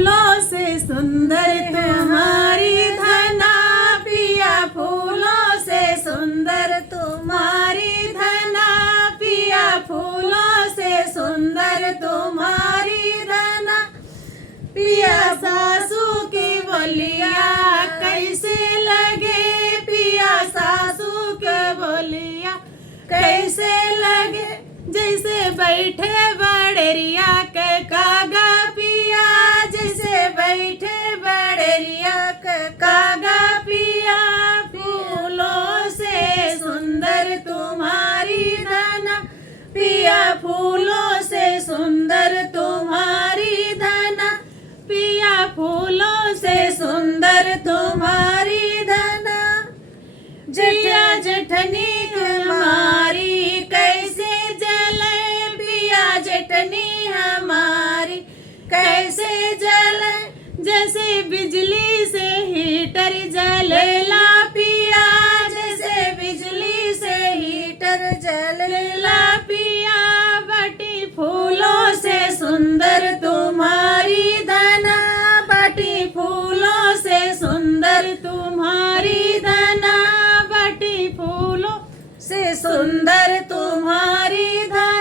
फूलों से सुंदर तुम्हारी धना, पिया फूलों से सुंदर तुम्हारी धना, पिया फूलों से सुंदर तुम्हारी धना। पिया सासू की बोलिया कैसे लगे, पिया सासू की बोलिया कैसे लगे, जैसे बैठे बड़ेरिया के कागा पिया, जैसे बैठे बड़ेरिया के कागा पिया। फूलों से सुंदर तुम्हारी धना, पिया फूलों से सुंदर तुम्हारी धना, पिया फूलों से सुंदर तुम्हारी धना। जिया जेठनी हमारी कैसे जले, पिया जेठनी हमारी कैसे जले, जैसे बिजली से हीटर जलेला पिया, जैसे बिजली से हीटर जलेला पिया। बटी फूलों से सुंदर तुम्हारी धना, बटी फूलों से सुंदर तुम्हारी धना, बटी फूलों से सुंदर